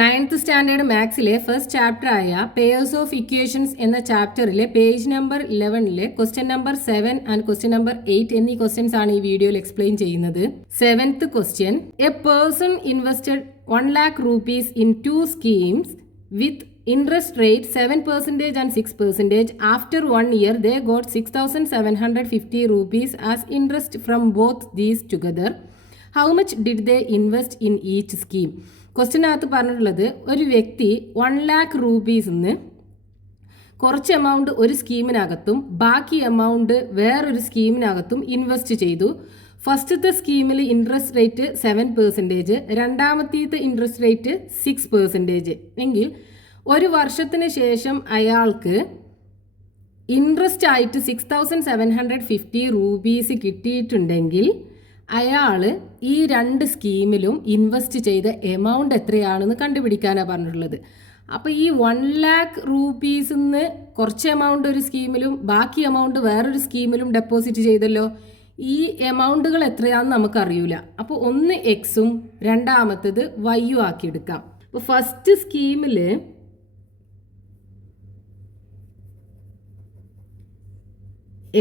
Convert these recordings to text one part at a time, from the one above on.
9th standard മാത്സിലെ first chapter ആയ pairs of equations എന്ന ചാപ്റ്ററിലെ പേജ് നമ്പർ 11ലെ question number 7 and question number 8 എന്നീ ക്വസ്റ്റ്യൻസ് ആണ് ഈ വീഡിയോയിൽ എക്സ്പ്ലെയിൻ ചെയ്യുന്നത്. 7th question, a person invested 1 lakh rupees in 2 schemes with interest rate 7% and 6%. After 1 year, they got 6,750 rupees as interest from both these together. How much did they invest in each scheme? ക്വസ്റ്റ്യനകത്ത് പറഞ്ഞിട്ടുള്ളത്, ഒരു വ്യക്തി 1 lakh rupees കുറച്ച് amount ഒരു സ്കീമിനകത്തും ബാക്കി amount വേറൊരു സ്കീമിനകത്തും invest ചെയ്തു. ഫസ്റ്റത്തെ സ്കീമിൽ ഇൻട്രസ്റ്റ് റേറ്റ് 7%, രണ്ടാമത്തെ ഇൻട്രസ്റ്റ് റേറ്റ് 6% എങ്കിൽ ഒരു വർഷത്തിന് ശേഷം അയാൾക്ക് ഇൻട്രസ്റ്റ് ആയിട്ട് 6,750 rupees കിട്ടിയിട്ടുണ്ടെങ്കിൽ അയാൾ ഈ രണ്ട് സ്കീമിലും ഇൻവെസ്റ്റ് ചെയ്ത എമൗണ്ട് എത്രയാണെന്ന് കണ്ടുപിടിക്കാനാണ് പറഞ്ഞിട്ടുള്ളത്. അപ്പോൾ ഈ 1 lakh rupees കുറച്ച് എമൗണ്ട് ഒരു സ്കീമിലും ബാക്കി എമൗണ്ട് വേറൊരു സ്കീമിലും ഡെപ്പോസിറ്റ് ചെയ്തല്ലോ. ഈ എമൗണ്ടുകൾ എത്രയാണെന്ന് നമുക്കറിയില്ല. അപ്പോൾ ഒന്ന് എക്സും രണ്ടാമത്തത് വൈയും ആക്കിയെടുക്കാം. അപ്പോൾ ഫസ്റ്റ് സ്കീമിൽ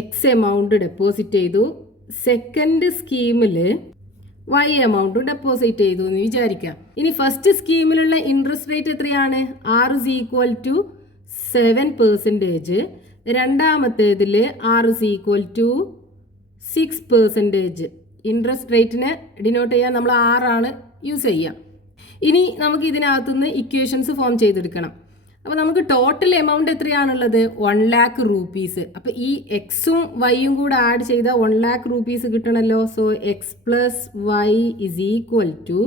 എക്സ് എമൗണ്ട് ഡെപ്പോസിറ്റ് ചെയ്തു, സെക്കൻഡ് സ്കീമിൽ വൈ എമൗണ്ട് ഡെപ്പോസിറ്റ് ചെയ്തു എന്ന് വിചാരിക്കാം. ഇനി ഫസ്റ്റ് സ്കീമിലുള്ള ഇൻട്രസ്റ്റ് റേറ്റ് എത്രയാണ്? R=7%, രണ്ടാമത്തേതിൽ R=6%. ഇൻട്രസ്റ്റ് റേറ്റിനെ ഡിനോട്ട് ചെയ്യാൻ നമ്മൾ ആറാണ് യൂസ് ചെയ്യുക. ഇനി നമുക്ക് ഇതിനകത്തുനിന്ന് ഇക്വേഷൻസ് ഫോം ചെയ്തെടുക്കണം. അപ്പോൾ നമുക്ക് ടോട്ടൽ എമൗണ്ട് എത്രയാണുള്ളത്? 1 lakh rupees. അപ്പോൾ ഈ എക്സും വൈയും കൂടെ ആഡ് ചെയ്താൽ 1 lakh rupees കിട്ടണമല്ലോ. So x plus y is equal to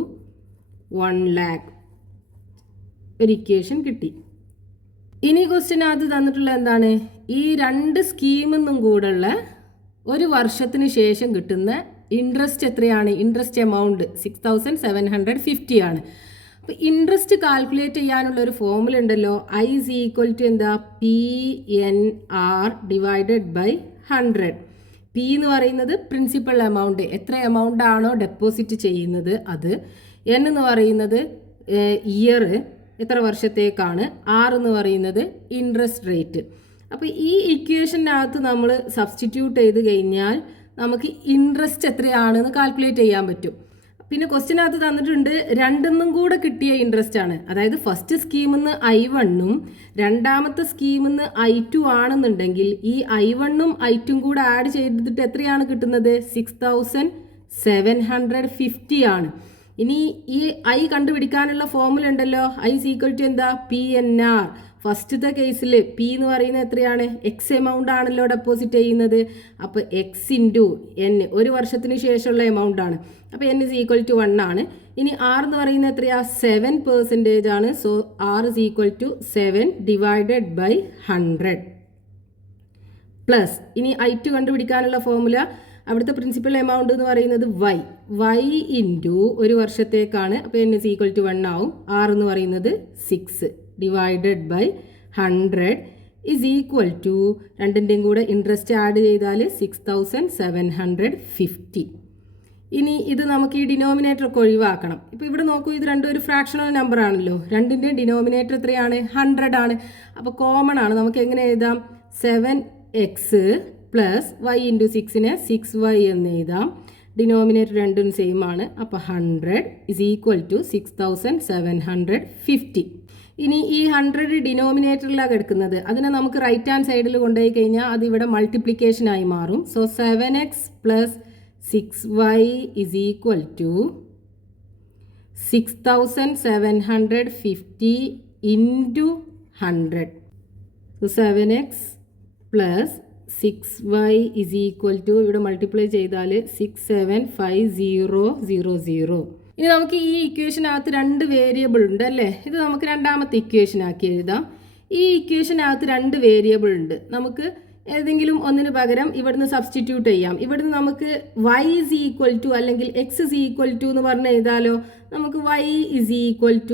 1 lakh. ഒരു ഇക്വേഷൻ കിട്ടി. ഇനി ക്വസ്റ്റ്യനകത്ത് തന്നിട്ടുള്ള എന്താണ്? ഈ രണ്ട് സ്കീമിന്നും കൂടെയുള്ള ഒരു വർഷത്തിന് ശേഷം കിട്ടുന്ന ഇൻട്രസ്റ്റ് എത്രയാണ്? ഇൻട്രസ്റ്റ് എമൗണ്ട് 6,750 ആണ്. അപ്പോൾ ഇൻട്രസ്റ്റ് കാൽക്കുലേറ്റ് ചെയ്യാനുള്ള ഒരു ഫോമുല ഉണ്ടല്ലോ, I= എന്താ? PNR divided by 100. പി എന്ന് പറയുന്നത് പ്രിൻസിപ്പൽ എമൗണ്ട്, എത്ര എമൗണ്ട് ആണോ ഡെപ്പോസിറ്റ് ചെയ്യുന്നത് അത്. എൻ എന്ന് പറയുന്നത് ഇയർ, എത്ര വർഷത്തേക്കാണ്. ആർ എന്ന് പറയുന്നത് ഇൻട്രസ്റ്റ് റേറ്റ്. അപ്പോൾ ഈ ഇക്വേഷനകത്ത് നമ്മൾ സബ്സ്റ്റിറ്റ്യൂട്ട് ചെയ്ത് കഴിഞ്ഞാൽ നമുക്ക് ഇൻട്രസ്റ്റ് എത്രയാണെന്ന് കാൽക്കുലേറ്റ് ചെയ്യാൻ പറ്റും. പിന്നെ ക്വസ്റ്റ്യനകത്ത് തന്നിട്ടുണ്ട് രണ്ടെന്നും കൂടെ കിട്ടിയ ഇൻട്രസ്റ്റ് ആണ്. അതായത് ഫസ്റ്റ് സ്കീമിൽ നിന്ന് I1 രണ്ടാമത്തെ സ്കീമിൽ നിന്ന് I2 ആണെന്നുണ്ടെങ്കിൽ ഈ I1 I2 കൂടെ ആഡ് ചെയ്തിട്ട് എത്രയാണ് കിട്ടുന്നത്? 6,750 ആണ്. ഇനി ഈ I കണ്ടുപിടിക്കാനുള്ള ഫോമുല ഉണ്ടല്ലോ, I= എന്താ? PNR. ഫസ്റ്റത്തെ കേസിൽ പി എന്ന് പറയുന്നത് എത്രയാണ്? എക്സ് എമൗണ്ട് ആണല്ലോ ഡെപ്പോസിറ്റ് ചെയ്യുന്നത്. അപ്പോൾ എക്സ് ഇൻറ്റു എൻ, ഒരു വർഷത്തിന് ശേഷമുള്ള എമൗണ്ട് ആണ്. അപ്പോൾ n=1 ആണ്. ഇനി ആർ എന്ന് പറയുന്നത് എത്രയാ? 7% ആണ്. So R=7 divided by 100 plus. ഇനി I2 കണ്ടുപിടിക്കാനുള്ള ഫോമുല, അവിടുത്തെ പ്രിൻസിപ്പൽ എമൗണ്ട് എന്ന് പറയുന്നത് വൈ ഇൻറ്റു ഒരു വർഷത്തേക്കാണ്. അപ്പോൾ n=1 ആവും. ആർ എന്ന് പറയുന്നത് 6 divided by 100 is equal to, രണ്ടിൻ്റെയും കൂടെ ഇൻട്രസ്റ്റ് ആഡ് ചെയ്താൽ 6,750. ഇനി ഇത് നമുക്ക് ഈ ഡിനോമിനേറ്റർ ഒക്കെ ഒഴിവാക്കണം. ഇപ്പോൾ ഇവിടെ നോക്കൂ, ഇത് രണ്ടും ഒരു ഫ്രാക്ഷണൽ നമ്പർ ആണല്ലോ. രണ്ടിൻ്റെയും ഡിനോമിനേറ്റർ എത്രയാണ്? 100 ആണ്. അപ്പോൾ കോമൺ ആണ്. നമുക്ക് എങ്ങനെ എഴുതാം? 7x plus Y into 6നെ 6y എന്ന് എഴുതാം. ഡിനോമിനേറ്റർ രണ്ടും സെയിം ആണ്. അപ്പോൾ 100 ഇസ് ഈക്വൽ ടു 6,750. ഇനി ഈ 100 ഡിനോമിനേറ്ററിലാണ് എടുക്കുന്നത്. അതിനെ നമുക്ക് റൈറ്റ് ഹാൻഡ് സൈഡിൽ കൊണ്ടുപോയി കഴിഞ്ഞാൽ അത് ഇവിടെ മൾട്ടിപ്ലിക്കേഷനായി മാറും. So 7x plus 6y is equal to 6,750 into 100. So 7x plus 6y is equal to, ഇവിടെ മൾട്ടിപ്ലൈ ചെയ്താൽ 675,000. ഇനി നമുക്ക് ഈ ഇക്വേഷനകത്ത് രണ്ട് വേരിയബിൾ ഉണ്ട് അല്ലേ? ഇത് നമുക്ക് രണ്ടാമത്തെ ഇക്വേഷൻ ആക്കി എഴുതാം. ഈ ഇക്വേഷനകത്ത് രണ്ട് വേരിയബിൾ ഉണ്ട്. നമുക്ക് ഏതെങ്കിലും ഒന്നിന് പകരം ഇവിടുന്ന് സബ്സ്റ്റിറ്റ്യൂട്ട് ചെയ്യാം. ഇവിടുന്ന് നമുക്ക് y= അല്ലെങ്കിൽ x= എന്ന് പറഞ്ഞ് എഴുതാലോ. നമുക്ക് y=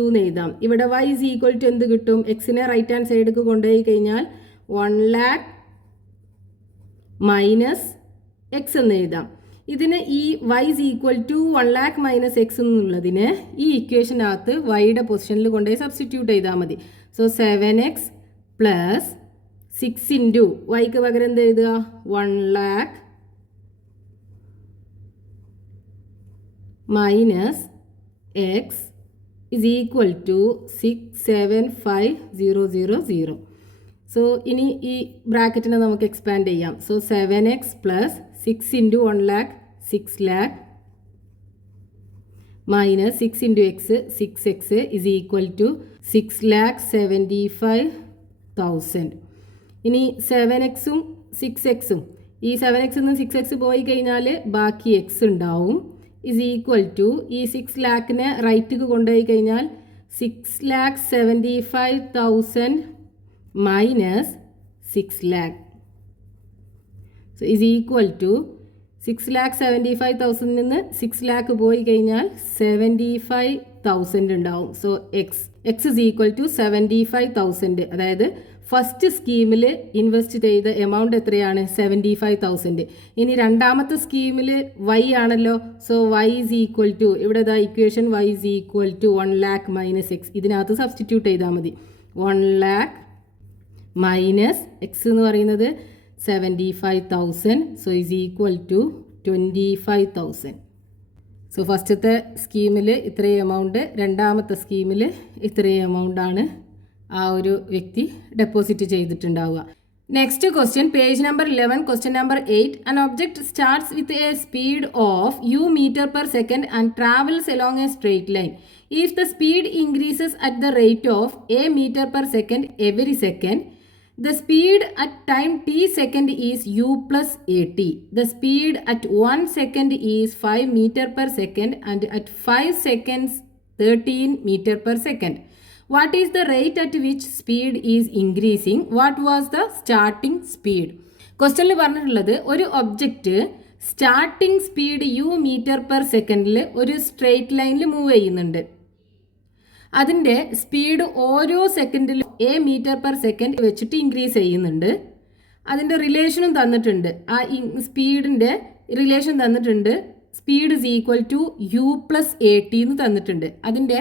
എന്ന് എഴുതാം. ഇവിടെ y= എന്ത് കിട്ടും? എക്സിനെ റൈറ്റ് ഹാൻഡ് സൈഡിലേക്ക് കൊണ്ടുപോയി കഴിഞ്ഞാൽ 1 lakh മൈനസ് എക്സ് എന്ന് എഴുതാം. ഇതിന് ഈ y is equal to 1 lakh minus x എന്നുള്ളതിന് ഈ ഇക്വേഷനകത്ത് വൈയുടെ പൊസിഷനിൽ കൊണ്ടുപോയി സബ്സ്റ്റിറ്റ്യൂട്ട് ചെയ്താൽ മതി. സോ 7x പ്ലസ് 6 ഇൻറ്റു വൈക്ക് പകരം എന്ത് എഴുതുക 1 lakh minus x is equal to 675,000. So ഇനി ഈ ബ്രാക്കറ്റിനെ നമുക്ക് എക്സ്പാൻഡ് ചെയ്യാം. So 7x plus 6 into 1 lakh 6 lakh minus 6 into x 6x is equal to 6,75,000. ഇനി 7xും 6xും ഈ 7x നിന്ന് 6x പോയി കഴിഞ്ഞാൽ ബാക്കി എക്സ് ഉണ്ടാവും ഇസ് ഈക്വൽ ടു ഈ 6 ലാഖിനെ റൈറ്റിക്ക് കൊണ്ടുപോയി കഴിഞ്ഞാൽ 6,75,000 minus 6 lakh. So is equal to 6,75,000 നിന്ന് 6 lakh പോയി കഴിഞ്ഞാൽ 75,000 ഉണ്ടാവും. So x is equal to 75,000. അതായത് ഫസ്റ്റ് സ്കീമിൽ ഇൻവെസ്റ്റ് ചെയ്ത എമൗണ്ട് എത്രയാണ് 75,000. ഇനി രണ്ടാമത്തെ സ്കീമിൽ വൈ ആണല്ലോ. So y is equal to ഇവിടെ equation y is equal to 1 lakh minus x ഇതിനകത്ത് സബ്സ്റ്റിറ്റ്യൂട്ട് ചെയ്താൽ മതി. 1 lakh മൈനസ് എക്സ് എന്ന് പറയുന്നത് 75,000. So is equal to 25,000. So ഫസ്റ്റത്തെ സ്കീമിൽ ഇത്രയും എമൗണ്ട്, രണ്ടാമത്തെ സ്കീമിൽ ഇത്രയും എമൗണ്ടാണ് ആ ഒരു വ്യക്തി ഡെപ്പോസിറ്റ് ചെയ്തിട്ടുണ്ടാവുക. Next question, page number 11, question number 8. An object starts with a speed of u meter per second and travels along a straight line. If the speed increases at the rate of a meter per second every second, the speed at time t second is u plus at. The speed at 1 second is 5 meter per second and at 5 seconds 13 meter per second. What is the rate at which speed is increasing? What was the starting speed? ക്വസ്റ്റ്യനിൽ പറഞ്ഞിട്ടുള്ളത് ഒരു object starting speed u metre per സെക്കൻഡിൽ ഒരു straight ലൈനിൽ move ചെയ്യുന്നുണ്ട്. അതിൻ്റെ speed ഓരോ സെക്കൻഡിലും എ മീറ്റർ പെർ സെക്കൻഡ് വെച്ചിട്ട് ഇൻക്രീസ് ചെയ്യുന്നുണ്ട്. അതിൻ്റെ റിലേഷനും തന്നിട്ടുണ്ട്. ആ സ്പീഡിൻ്റെ റിലേഷൻ തന്നിട്ടുണ്ട്. Speed is equal to u plus a t എന്ന് തന്നിട്ടുണ്ട്. അതിൻ്റെ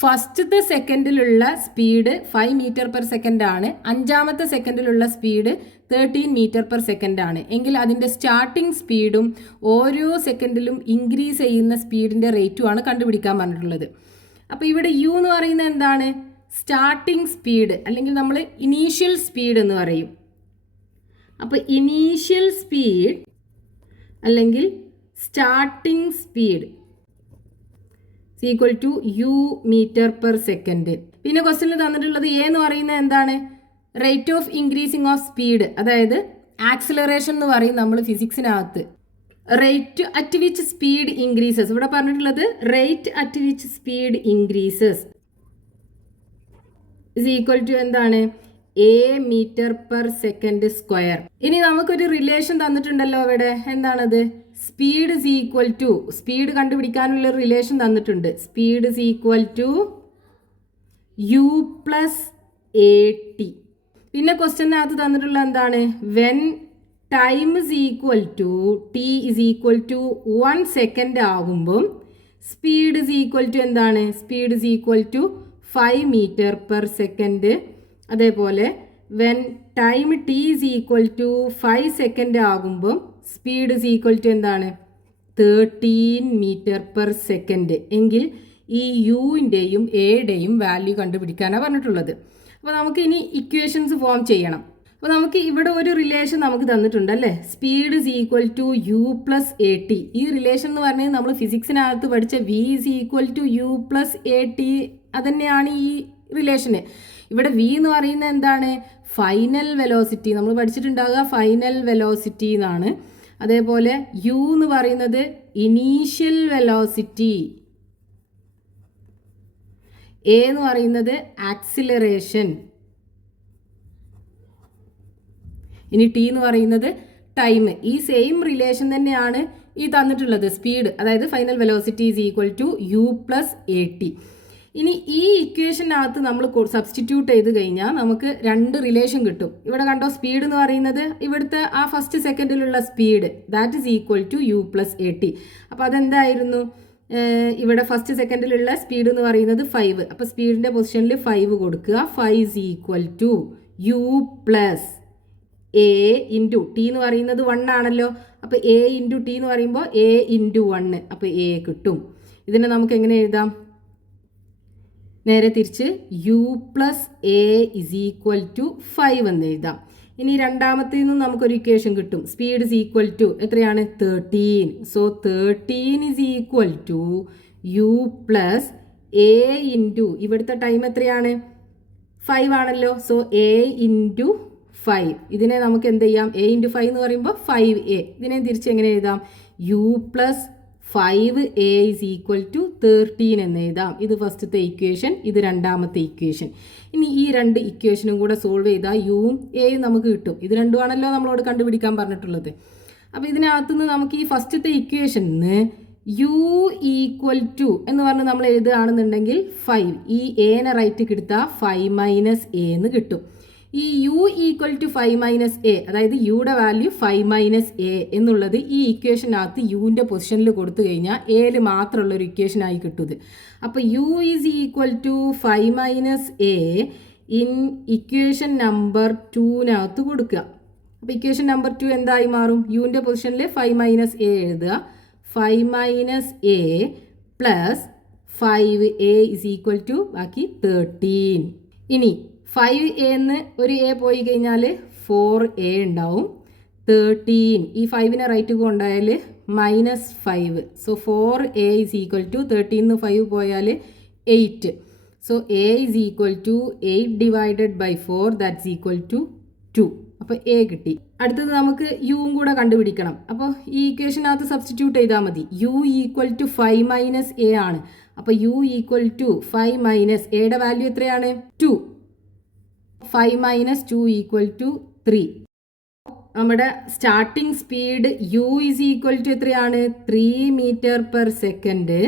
ഫസ്റ്റത്തെ സെക്കൻഡിലുള്ള സ്പീഡ് 5 മീറ്റർ പെർ സെക്കൻഡ് ആണ്. അഞ്ചാമത്തെ സെക്കൻഡിലുള്ള സ്പീഡ് 13 മീറ്റർ പെർ സെക്കൻഡ് ആണ്. എങ്കിൽ അതിൻ്റെ സ്റ്റാർട്ടിംഗ് സ്പീഡും ഓരോ സെക്കൻഡിലും ഇൻക്രീസ് ചെയ്യുന്ന സ്പീഡിൻ്റെ റേറ്റുമാണ് കണ്ടുപിടിക്കാൻ പറഞ്ഞിട്ടുള്ളത്. അപ്പോൾ ഇവിടെ യു എന്ന് പറയുന്നത് എന്താണ്? സ്റ്റാർട്ടിംഗ് സ്പീഡ് അല്ലെങ്കിൽ നമ്മൾ ഇനീഷ്യൽ സ്പീഡ് എന്ന് പറയും. അപ്പോൾ ഇനീഷ്യൽ സ്പീഡ് അല്ലെങ്കിൽ starting speed equal to u metre per second. പിന്നെ ക്വസ്റ്റ്യനിൽ തന്നിട്ടുള്ളത് എ എന്ന് പറയുന്നത് എന്താണ്? Rate of increasing of speed, അതായത് ആക്സിലറേഷൻ എന്ന് പറയും നമ്മൾ ഫിസിക്സിനകത്ത്. Rate at which speed increases, ഇവിടെ പറഞ്ഞിട്ടുള്ളത് rate at which speed increases is equal to എന്താണ്? A metre per second square. ഇനി നമുക്കൊരു റിലേഷൻ തന്നിട്ടുണ്ടല്ലോ ഇവിടെ. എന്താണത്? Speed is equal to, speed കണ്ടുപിടിക്കാനുള്ള റിലേഷൻ തന്നിട്ടുണ്ട്. Speed is equal to u plus a t. പിന്നെ ക്വസ്റ്റ്യനകത്ത് തന്നിട്ടുള്ള എന്താണ്? When time is equal to t is equal to 1 second ആകുമ്പം സ്പീഡ് ഇസ് ഈക്വൽ ടു എന്താണ്? Speed is equal to 5 metre per second. അതേപോലെ when time t is equal to 5 second ആകുമ്പം speed is equal to എന്താണ്? 13 meter per second. എങ്കിൽ ഈ യുവിൻ്റെയും എയുടെയും value കണ്ടുപിടിക്കാനാണ് പറഞ്ഞിട്ടുള്ളത്. അപ്പോൾ നമുക്ക് ഇനി ഇക്വേഷൻസ് ഫോം ചെയ്യണം. അപ്പോൾ നമുക്ക് ഇവിടെ ഒരു റിലേഷൻ നമുക്ക് തന്നിട്ടുണ്ട് അല്ലേ? Speed is equal to u plus a t. ഈ റിലേഷൻ എന്ന് പറഞ്ഞാൽ നമ്മൾ ഫിസിക്സിനകത്ത് പഠിച്ച v is equal to u plus a t അതന്നെയാണ് ഈ റിലേഷന്. ഇവിടെ വി എന്ന് പറയുന്നത് എന്താണ്? Final velocity. നമ്മൾ പഠിച്ചിട്ടുണ്ടാകുക ഫൈനൽ വെലോസിറ്റി എന്നാണ്. അതേപോലെ യു എന്ന് പറയുന്നത് ഇനീഷ്യൽ വെലോസിറ്റി, എ എന്ന് പറയുന്നത് ആക്സിലറേഷൻ, ഇനി ടി എന്ന് പറയുന്നത് ടൈം. ഈ സെയിം റിലേഷൻ തന്നെയാണ് ഈ തന്നിട്ടുള്ളത്. സ്പീഡ് അതായത് final velocity is equal to u plus a t. ഇനി ഈ ഇക്വേഷനകത്ത് നമ്മൾ സബ്സ്റ്റിറ്റ്യൂട്ട് ചെയ്ത് കഴിഞ്ഞാൽ നമുക്ക് 2 റിലേഷൻ കിട്ടും. ഇവിടെ കണ്ടോ, സ്പീഡ് എന്ന് പറയുന്നത് ഇവിടുത്തെ ആ ഫസ്റ്റ് സെക്കൻഡിലുള്ള speed that is equal to u plus at. അപ്പോൾ അതെന്തായിരുന്നു, ഇവിടെ ഫസ്റ്റ് സെക്കൻഡിലുള്ള സ്പീഡ് എന്ന് പറയുന്നത് 5. അപ്പോൾ സ്പീഡിൻ്റെ പൊസിഷനിൽ 5 കൊടുക്കുക. 5 is equal to u plus a into t എന്ന് പറയുന്നത് 1 ആണല്ലോ. അപ്പോൾ a ഇൻറ്റു ടി എന്ന് പറയുമ്പോൾ a ഇൻറ്റു 1, അപ്പോൾ a കിട്ടും. ഇതിനെ നമുക്ക് എങ്ങനെ എഴുതാം, നേരെ തിരിച്ച് u plus a is equal to 5 എന്ന് എഴുതാം. ഇനി രണ്ടാമത്തിൽ നിന്നും നമുക്കൊരു ഇക്വേഷൻ കിട്ടും. സ്പീഡ് ഇസ് ഈക്വൽ ടു എത്രയാണ്, 13. So 13 is equal to u plus a into ഇവിടുത്തെ ടൈം എത്രയാണ്, 5 ആണല്ലോ. So a into 5. ഇതിനെ നമുക്ക് എന്ത് ചെയ്യാം, a ഇൻറ്റു 5 എന്ന് പറയുമ്പോൾ 5a. ഇതിനെ തിരിച്ച് എങ്ങനെ എഴുതാം, u plus 5a is equal to 13 എന്ന് എഴുതാം. ഇത് ഫസ്റ്റത്തെ ഇക്വേഷൻ, ഇത് രണ്ടാമത്തെ ഇക്വേഷൻ. ഇനി ഈ 2 ഇക്വേഷനും കൂടെ സോൾവ് ചെയ്താൽ യുവും എയും നമുക്ക് കിട്ടും. ഇത് രണ്ടുമാണല്ലോ നമ്മളോട് കണ്ടുപിടിക്കാൻ പറഞ്ഞിട്ടുള്ളത്. അപ്പോൾ ഇതിനകത്തുനിന്ന് നമുക്ക് ഈ ഫസ്റ്റത്തെ ഇക്വേഷന് u ഈക്വൽ ടു എന്ന് പറഞ്ഞ് നമ്മൾ എഴുതുകയാണെന്നുണ്ടെങ്കിൽ 5, ഈ എനെ റൈറ്റ് എടുത്താൽ 5 മൈനസ് എ എന്ന് കിട്ടും. ഈ u equal to 5 minus a, അതായത് യുടെ വാല്യൂ 5 മൈനസ് എ എന്നുള്ളത് ഈ ഇക്വേഷനകത്ത് യുവിൻ്റെ പൊസിഷനിൽ കൊടുത്തു കഴിഞ്ഞാൽ എയിൽ മാത്രമുള്ള ഒരു ഇക്വേഷനായി കിട്ടുന്നത്. അപ്പോൾ u is equal to 5 minus a in equation number 2നകത്ത് കൊടുക്കുക. അപ്പോൾ ഇക്വേഷൻ നമ്പർ 2 എന്തായി മാറും, യുവിൻ്റെ പൊസിഷനിൽ 5 മൈനസ് എ എഴുതുക. 5 minus a plus 5a is equal to ബാക്കി 13. ഇനി 5a എന്ന് ഒരു a പോയി കഴിഞ്ഞാൽ 4a ഉണ്ടാവും. 13 ഈ 5നെ റൈറ്റ് കൊണ്ടായാൽ minus 5. So 4a is equal to 13 5 പോയാൽ 8. So a is equal to 8 divided by 4 that's equal to 2. അപ്പോൾ a കിട്ടി. അടുത്തത് നമുക്ക് യുവും കൂടെ കണ്ടുപിടിക്കണം. അപ്പോൾ ഈ ഇക്വേഷനകത്ത് സബ്സ്റ്റിറ്റ്യൂട്ട് ചെയ്താൽ മതി. u equal to 5 minus a ആണ്. അപ്പോൾ u ഈക്വൽ ടു 5 മൈനസ് എയുടെ വാല്യൂ എത്രയാണ്, 2. 5 മൈനസ് 2 ഈക്വൽ ടു 3. നമ്മുടെ starting speed u is equal to എത്രയാണ്, 3 മീറ്റർ പെർ സെക്കൻഡ്.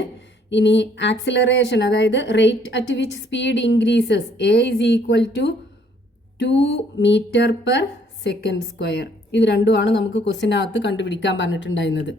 ഇനി ആക്സിലറേഷൻ, അതായത് rate at which speed increases, a is equal to 2 meter per second square. ഇത് രണ്ടുമാണ് നമുക്ക് ക്വസ്റ്റ്യനകത്ത് കണ്ടുപിടിക്കാൻ പറഞ്ഞിട്ടുണ്ടായിരുന്നത്.